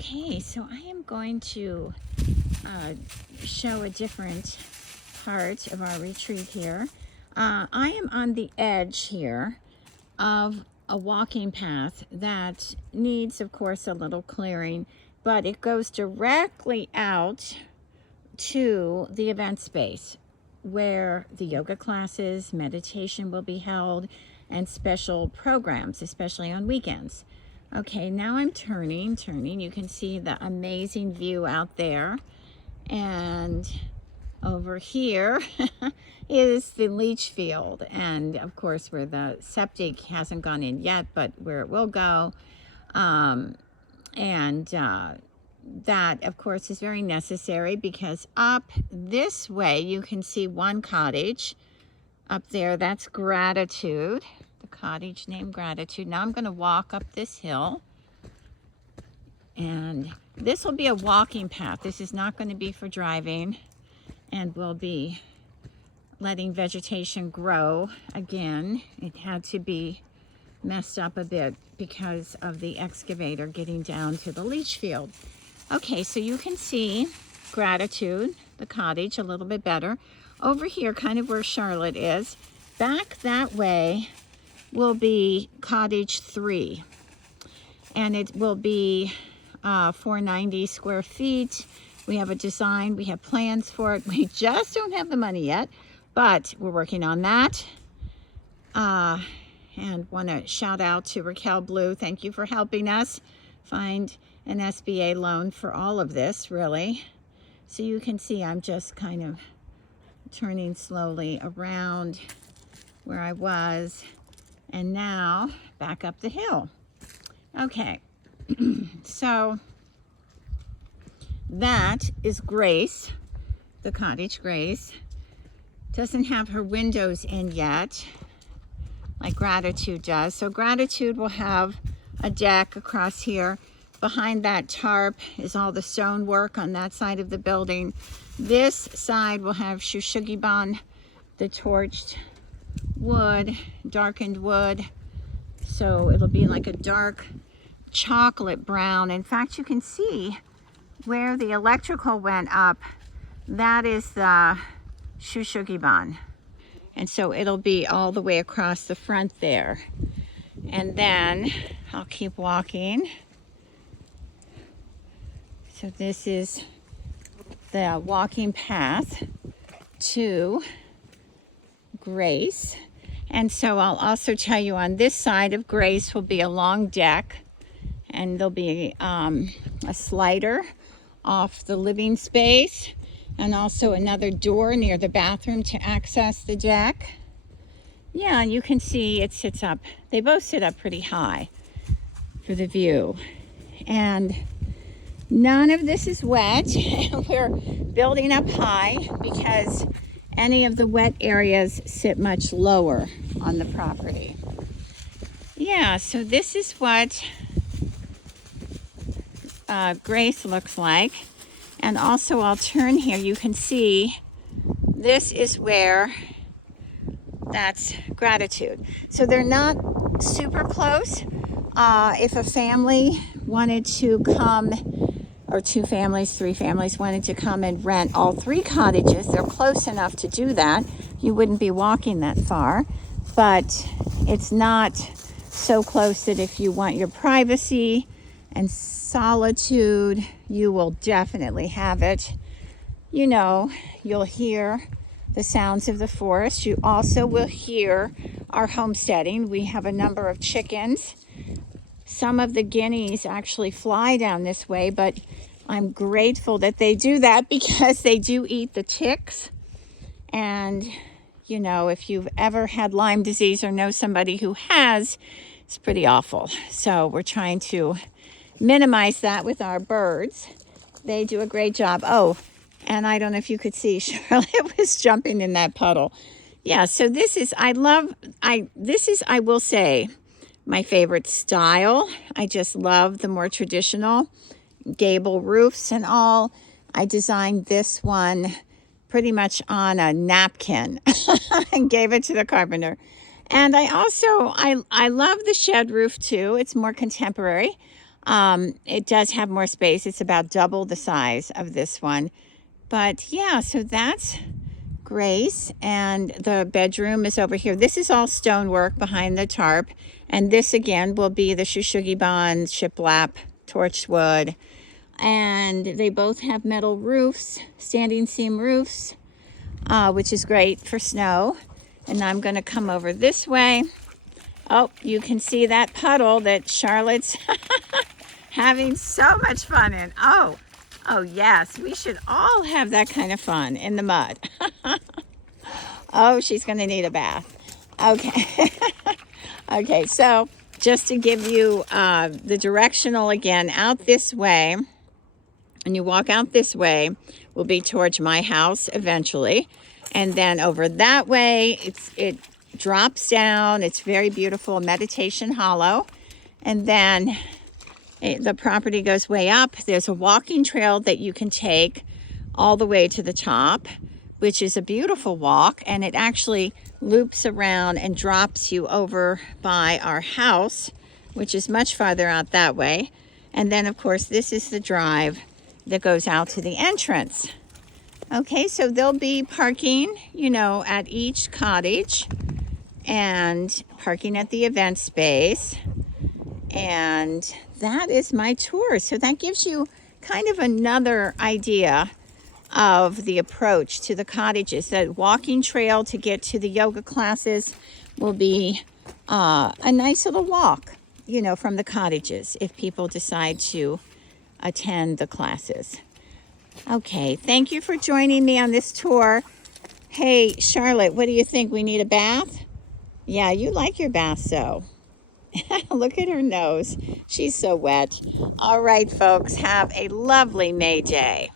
Okay, so I am going to show a different part of our retreat here. I am on the edge here of a walking path that needs, of course, a little clearing, but it goes directly out to the event space where the yoga classes, meditation will be held, and special programs, especially on weekends. Okay, now I'm turning. You can see the amazing view out there. And over here is the leach field. And of course, where the septic hasn't gone in yet, but where it will go. That, of course, is very necessary because up this way, you can see one cottage. Up there, that's Gratitude. The cottage named Gratitude. Now I'm going to walk up this hill. And this will be a walking path. This is not going to be for driving. And we'll be letting vegetation grow again. It had to be messed up a bit because of the excavator getting down to the leach field. Okay, so you can see Gratitude, the cottage, a little bit better. Over here, kind of where Charlotte is, back that way will be Cottage 3. And it will be 490 square feet. We have a design, we have plans for it. We just don't have the money yet, but we're working on that. And want to shout out to Raquel Blue. Thank you for helping us find an SBA loan for all of this, really. So you can see I'm just kind of turning slowly around where I was, and now back up the hill. Okay, so that is Grace, the cottage. Grace doesn't have her windows in yet, like Gratitude does. So Gratitude will have a deck across here. Behind that tarp is all the stonework on that side of the building. This side will have Shushugiban, the torched wood, darkened wood. So it'll be like a dark chocolate brown. In fact, you can see where the electrical went up. That is the Shushugiban. And so it'll be all the way across the front there. And then I'll keep walking. So this is the walking path to Grace. And so I'll also tell you on this side of Grace will be a long deck, and there'll be a slider off the living space, and also another door near the bathroom to access the deck. Yeah, you can see it sits up. They both sit up pretty high for the view. And none of this is wet. We're building up high because any of the wet areas sit much lower on the property. Yeah, so this is what Grace looks like. And also I'll turn here. You can see this is where that's Gratitude. So they're not super close. If a family wanted to come, or 2 families, 3 families wanted to come and rent all 3 cottages, they're close enough to do that. You wouldn't be walking that far, but it's not so close that if you want your privacy and solitude, you will definitely have it. You know, you'll hear the sounds of the forest. You also will hear our homesteading. We have a number of chickens. Some of the guineas actually fly down this way, but I'm grateful that they do that because they do eat the ticks. And, you know, if you've ever had Lyme disease or know somebody who has, it's pretty awful. So we're trying to minimize that with our birds. They do a great job. Oh, and I don't know if you could see, Charlotte was jumping in that puddle. Yeah, so this is, I will say, my favorite style. I just love the more traditional gable roofs and all. I designed this one pretty much on a napkin and gave it to the carpenter. And I also, I love the shed roof too. It's more contemporary. It does have more space. It's about double the size of this one. But yeah, so that's Grace, and the bedroom is over here. This is all stonework behind the tarp, and this again will be the Shushugiban shiplap torch wood. And they both have metal roofs, standing seam roofs, which is great for snow. And I'm going to come over this way. Oh, you can see that puddle that Charlotte's having so much fun in. Oh, yes, we should all have that kind of fun in the mud. Oh, she's going to need a bath. Okay. Okay, so just to give you the directional again, out this way, and you walk out this way, will be towards my house eventually. And then over that way, it drops down. It's very beautiful, Meditation Hollow. And then the property goes way up. There's a walking trail that you can take all the way to the top, which is a beautiful walk. And it actually loops around and drops you over by our house, which is much farther out that way. And then, of course, this is the drive that goes out to the entrance. Okay, so there'll be parking, you know, at each cottage, and parking at the event space. And that is my tour. So that gives you kind of another idea of the approach to the cottages. That walking trail to get to the yoga classes will be a nice little walk, you know, from the cottages if people decide to attend the classes. Okay, thank you for joining me on this tour. Hey, Charlotte, what do you think? We need a bath? Yeah, you like your bath, so. Look at her nose. She's so wet. All right, folks, have a lovely May Day.